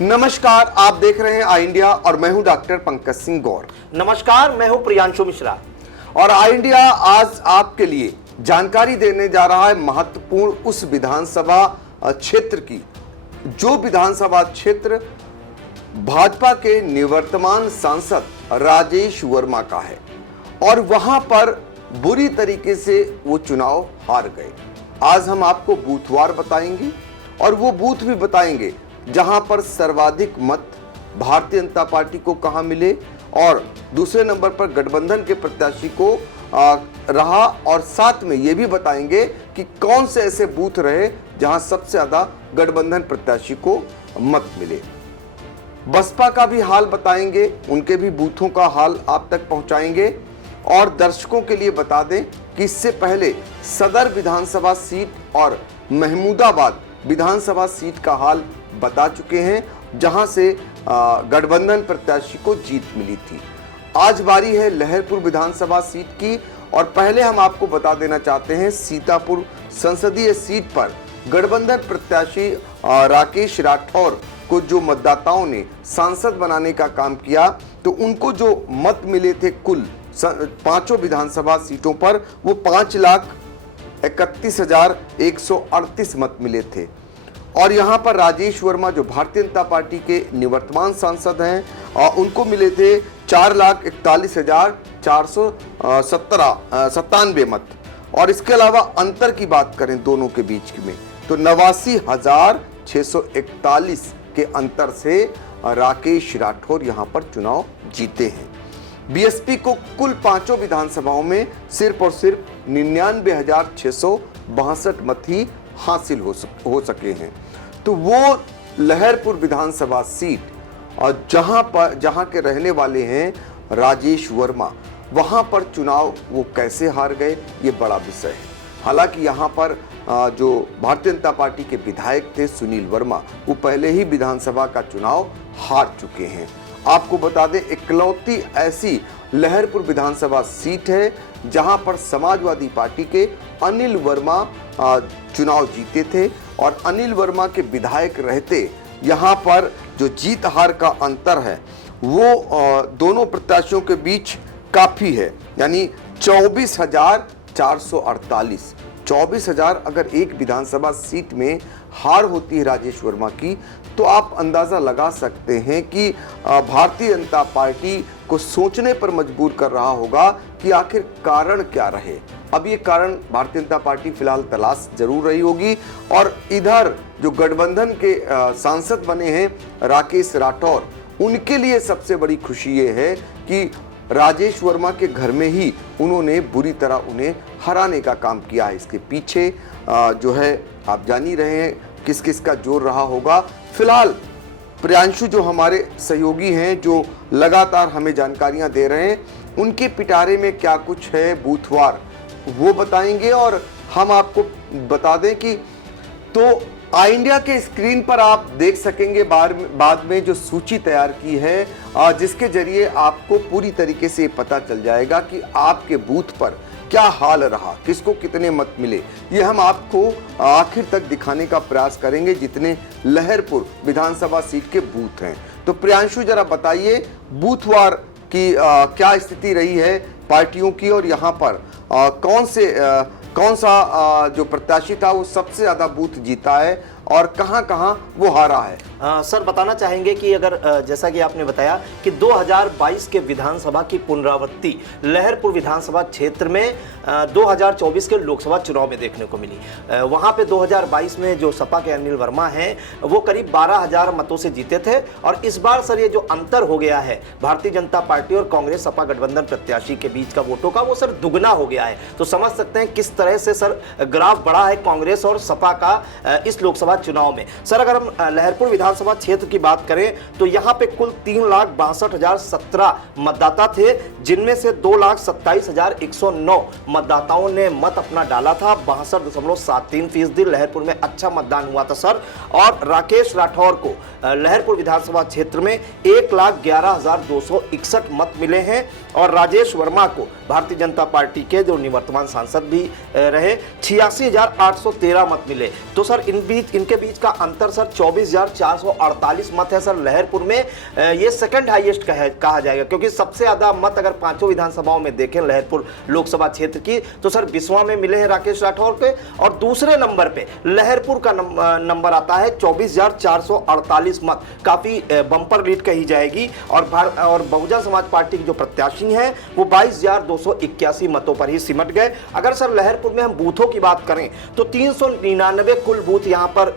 नमस्कार, आप देख रहे हैं आई इंडिया और मैं हूं डॉक्टर पंकज सिंह गौर। नमस्कार, मैं हूं प्रियांशु मिश्रा और आई इंडिया आज आपके लिए जानकारी देने जा रहा है महत्वपूर्ण उस विधानसभा क्षेत्र की, जो विधानसभा क्षेत्र भाजपा के निवर्तमान सांसद राजेश वर्मा का है और वहां पर बुरी तरीके से वो चुनाव हार गए। आज हम आपको बूथवार बताएंगे और वो बूथ भी बताएंगे जहां पर सर्वाधिक मत भारतीय जनता पार्टी को कहां मिले और दूसरे नंबर पर गठबंधन के प्रत्याशी को रहा, और साथ में ये भी बताएंगे कि कौन से ऐसे बूथ रहे जहां सबसे ज्यादा गठबंधन प्रत्याशी को मत मिले। बसपा का भी हाल बताएंगे, उनके भी बूथों का हाल आप तक पहुंचाएंगे और दर्शकों के लिए बता दें कि इससे पहले सदर विधानसभा सीट और महमूदाबाद विधानसभा सीट का हाल बता चुके हैं, जहां से गठबंधन प्रत्याशी को जीत मिली थी। आज बारी है लहरपुर विधानसभा सीट की और पहले हम आपको बता देना चाहते हैं सीतापुर संसदीय सीट पर गठबंधन प्रत्याशी राकेश राठौर को जो मतदाताओं ने सांसद बनाने का काम किया, तो उनको जो मत मिले थे कुल पांचों विधानसभा सीटों पर वो 5,31,138 मत मिले थे। और यहां पर राजेश वर्मा जो भारतीय जनता पार्टी के निवर्तमान सांसद हैं उनको मिले थे 4,41,497 मत। और इसके अलावा अंतर की बात करें दोनों के बीच में तो 89,641 के अंतर से राकेश राठौर यहां पर चुनाव जीते हैं। बीएसपी को कुल पांचों विधानसभाओं में सिर्फ और सिर्फ 99,662 मत ही हासिल हो सके हैं। तो वो लहरपुर विधानसभा सीट और जहां के रहने वाले हैं राजेश वर्मा, वहां पर चुनाव वो कैसे हार गए, ये बड़ा विषय है। हालांकि यहां पर जो भारतीय जनता पार्टी के विधायक थे सुनील वर्मा, वो पहले ही विधानसभा का चुनाव हार चुके हैं। आपको बता दें इकलौती ऐसी लहरपुर विधानसभा सीट है जहां पर समाजवादी पार्टी के अनिल वर्मा चुनाव जीते थे और अनिल वर्मा के विधायक रहते यहां पर जो जीत हार का अंतर है वो दोनों प्रत्याशियों के बीच काफी है, यानी 24,448। 24,000 अगर एक विधानसभा सीट में हार होती है राजेश वर्मा की, तो आप अंदाजा लगा सकते हैं कि भारतीय जनता पार्टी को सोचने पर मजबूर कर रहा होगा कि आखिर कारण क्या रहे। अब ये कारण भारतीय जनता पार्टी फिलहाल तलाश जरूर रही होगी। और इधर जो गठबंधन के सांसद बने हैं राकेश राठौर, उनके लिए सबसे बड़ी खुशी ये है कि राजेश वर्मा के घर में ही उन्होंने बुरी तरह उन्हें हराने का काम किया है। इसके पीछे जो है आप जान ही रहे हैं किस किस का जोर रहा होगा। फिलहाल प्रियांशु जो हमारे सहयोगी हैं, जो लगातार हमें जानकारियां दे रहे हैं, उनके पिटारे में क्या कुछ है बूथवार वो बताएंगे। और हम आपको बता दें कि तो आई इंडिया के स्क्रीन पर आप देख सकेंगे बाद में जो सूची तैयार की है, जिसके जरिए आपको पूरी तरीके से पता चल जाएगा कि आपके बूथ पर क्या हाल रहा, किसको कितने मत मिले। ये हम आपको आखिर तक दिखाने का प्रयास करेंगे जितने लहरपुर विधानसभा सीट के बूथ हैं। तो प्रियांशु जरा बताइए बूथवार की क्या स्थिति रही है पार्टियों की, और यहाँ पर कौन सा जो प्रत्याशी था वो सबसे ज्यादा बूथ जीता है और कहां-कहां वो हारा है। सर बताना चाहेंगे कि अगर जैसा कि आपने बताया कि 2022 के विधानसभा की पुनरावृत्ति लहरपुर विधानसभा क्षेत्र में 2024 के लोकसभा चुनाव में देखने को मिली। वहां पे 2022 में जो सपा के अनिल वर्मा हैं वो करीब 12,000 मतों से जीते थे, और इस बार सर ये जो अंतर हो गया है भारतीय जनता पार्टी और कांग्रेस सपा गठबंधन प्रत्याशी के बीच का वोटों का, वो सर दुगना हो गया है। तो समझ सकते हैं किस तरह से सर ग्राफ बढ़ा है कांग्रेस और सपा का इस लोकसभा चुनाव में। सर अगर हम लहरपुर विधानसभा क्षेत्र की बात करें तो यहां पे कुल 3,62,017 मतदाता थे, जिनमें से 2,27,109 मतदाताओं ने मत अपना डाला था। 62.73% लहरपुर में अच्छा मतदान हुआ था सर। और राकेश राठौर को लहरपुर विधानसभा क्षेत्र में 1,11,261 मत मिले हैं और राजेश वर्मा को भारतीय जनता पार्टी के जो निवर्तमान सांसद भी रहे 86,813 मत मिले। तो सर इनके बीच का अंतर सर 24,448 मत है सर लहरपुर में। ये सेकंड हाईएस्ट कहा जाएगा, क्योंकि सबसे ज्यादा मत अगर पांचों विधानसभाओं में देखें लहरपुर लोकसभा क्षेत्र की तो सर बिस्वा में मिले हैं राकेश राठौर के, और दूसरे नंबर पे लहरपुर का नंबर आता है 24,448 मत। काफी बम्पर लीड कही जाएगी। और बहुजन समाज पार्टी की जो प्रत्याशी हैं वो 22,281 मतों पर ही सिमट गए। अगर सर लहरपुर में हम बूथों की बात करें तो 399 कुल बूथ यहां पर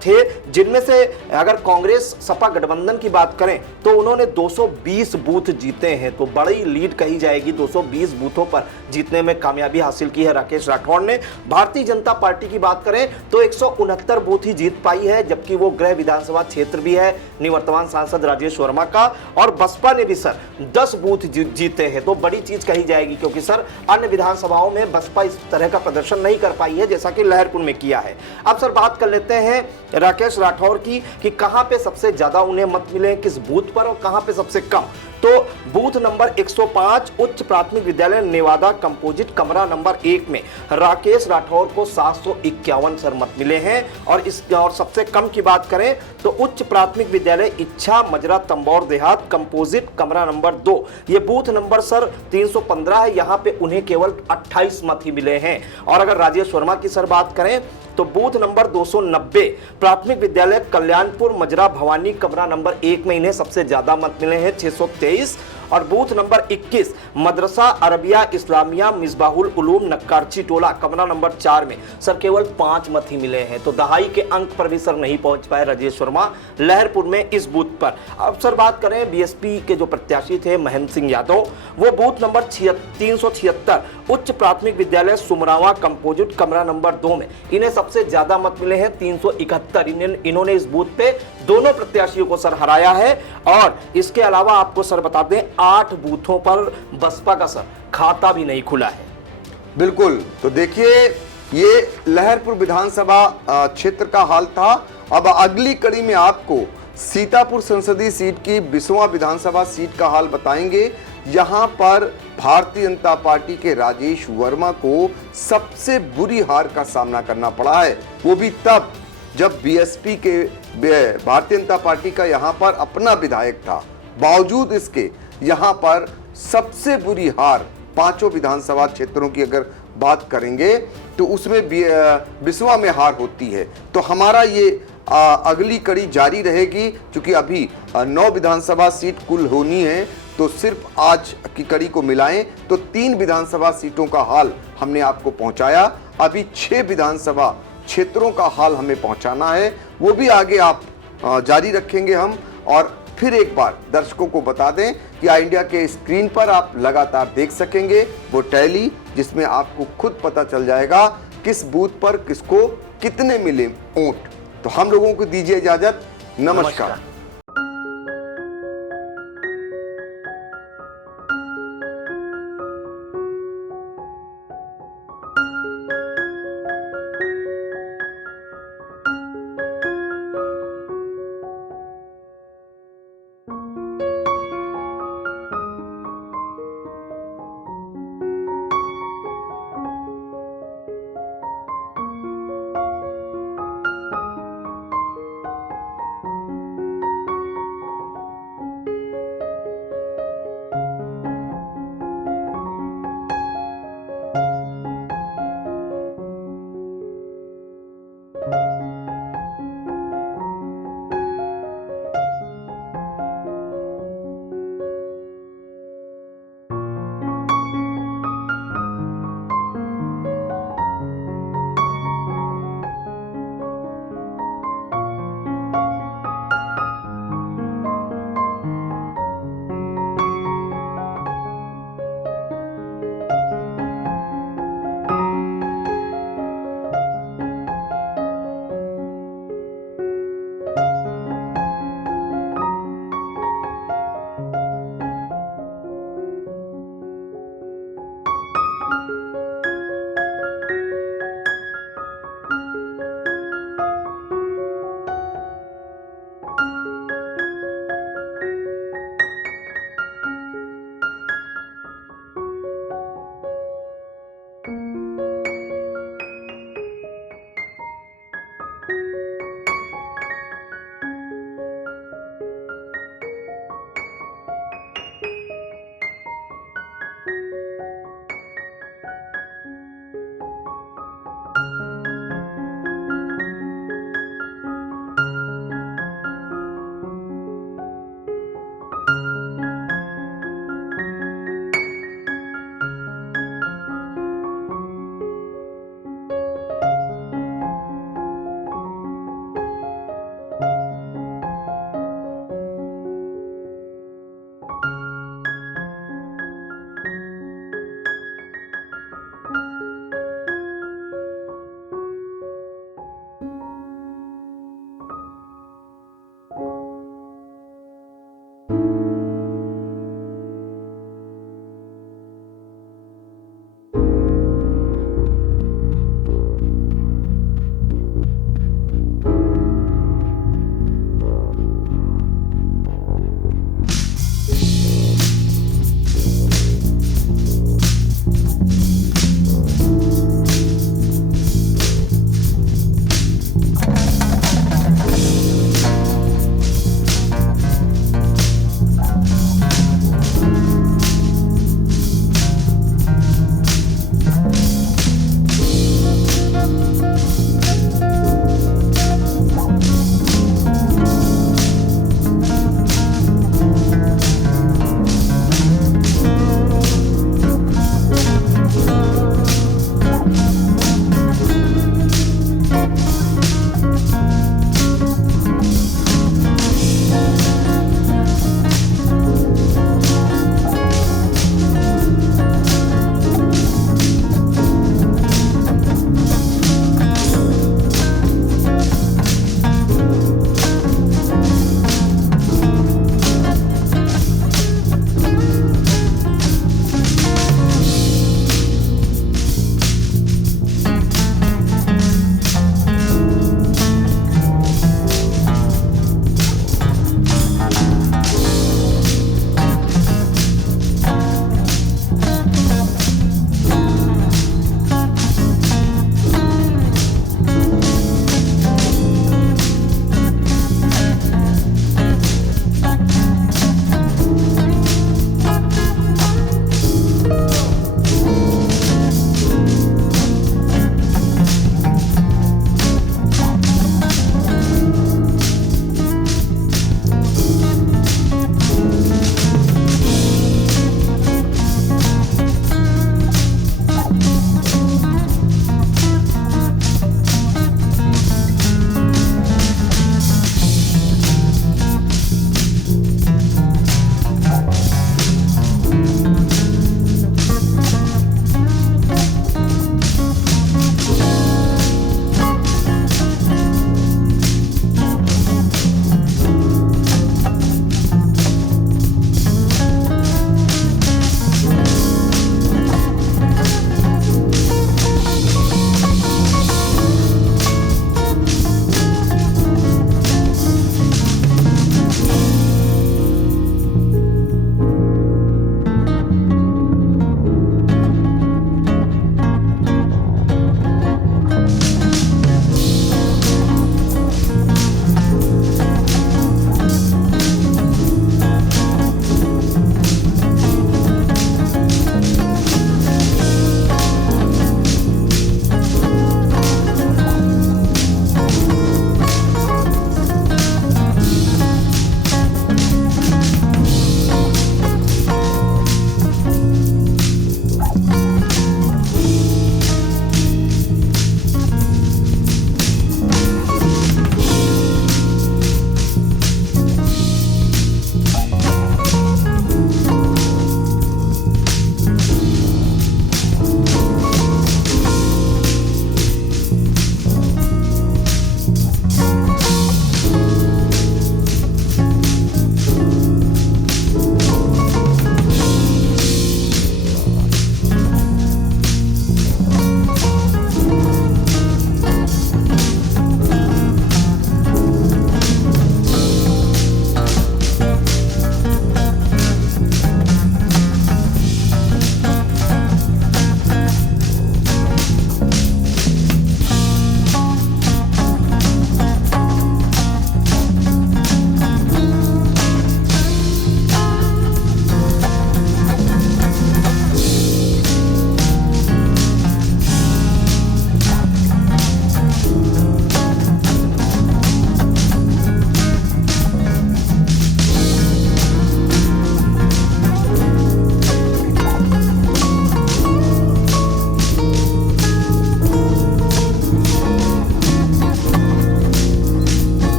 थे, जिनमें से अगर कांग्रेस सपा गठबंधन की बात करें तो उन्होंने 220 बूथ जीते हैं। तो बड़ी लीड कही जाएगी, 220 बूथों पर जीतने में कामयाबी हासिल की है राकेश राठौर ने। भारतीय जनता पार्टी की बात करें तो 169 बूथ ही जीत पाई है, जबकि वो गृह विधानसभा क्षेत्र भी है निवर्तमान सांसद राजेश वर्मा का। और बसपा ने भी सर 10 बूथ जीते हैं। तो बड़ी चीज कही जाएगी, क्योंकि सर अन्य विधानसभाओं में बसपा इस तरह का प्रदर्शन नहीं कर पाई है जैसा कि लहरपुर में किया है। अब सर बात कर लेते हैं राकेश राठौर की कि कहां पे सबसे ज्यादा उन्हें मत मिले, किस बूथ पर, और कहां पे सबसे कम। तो बूथ नंबर 105 उच्च प्राथमिक विद्यालय नेवादा कंपोजिट कमरा नंबर 1 में राकेश राठौर को 751 सर मत मिले हैं। और सबसे कम की बात करें तो उच्च प्राथमिक विद्यालय इच्छा मजरा तंबौर देहात कंपोजिट कमरा नंबर 2, ये बूथ नंबर सर 315 है, यहां पे उन्हें केवल 28 मत ही मिले हैं। और अगर राजेश वर्मा की सर बात करें तो बूथ नंबर 290 प्राथमिक विद्यालय कल्याणपुर मजरा भवानी कमरा नंबर 1 में इन्हें सबसे ज्यादा मत मिले हैं 623। और बूथ नंबर 21 मदरसा अरबिया इस्लामिया मिसबाहुल उलूम नक्कारची टोला कमरा नंबर 4 में सर केवल 5 मत ही मिले हैं। तो दहाई के अंक पर भी सर नहीं पहुंच पाए राजेश वर्मा लहरपुर में इस बूथ पर। अब सर बात करें बीएसपी के जो प्रत्याशी थे महेंद्र सिंह यादव, वो बूथ नंबर 376 उच्च प्राथमिक विद्यालय सुमरावा कंपोजिट कमरा नंबर 2 में इन्हें सबसे ज्यादा मत मिले हैं 371। इन्होंने इस बूथ पे दोनों प्रत्याशियों को सर हराया है। और इसके अलावा आपको सर बता दें 8 बूथों पर बसपा का सर खाता भी नहीं खुला है। बिल्कुल, तो देखिए ये लहरपुर विधानसभा क्षेत्र का हाल था। अब अगली कड़ी में आपको सीतापुर संसदीय सीट की बिस्वा विधानसभा सीट का हाल बताएंगे। यहां पर भारतीय जनता पार्टी के राजेश वर्मा को सबसे बुरी हार का सामना करना पड़ा है, वो भी तब जब बीएसपी के भारतीय जनता पार्टी का यहां पर अपना विधायक था। बावजूद इसके यहां पर सबसे बुरी हार पांचों विधानसभा क्षेत्रों की अगर बात करेंगे तो उसमें बिस्वा में हार होती है। तो हमारा ये अगली कड़ी जारी रहेगी, क्योंकि अभी 9 विधानसभा सीट कुल होनी है। तो सिर्फ आज की कड़ी को मिलाएं तो 3 विधानसभा सीटों का हाल हमने आपको पहुंचाया। अभी 6 विधानसभा क्षेत्रों का हाल हमें पहुंचाना है, वो भी आगे आप जारी रखेंगे हम। और फिर एक बार दर्शकों को बता दें कि आई इंडिया के स्क्रीन पर आप लगातार देख सकेंगे वो टैली, जिसमें आपको खुद पता चल जाएगा किस बूथ पर किसको कितने मिले वोट। तो हम लोगों को दीजिए इजाजत। नमस्कार।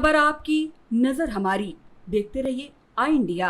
खबर आपकी, नजर हमारी। देखते रहिए आई इंडिया।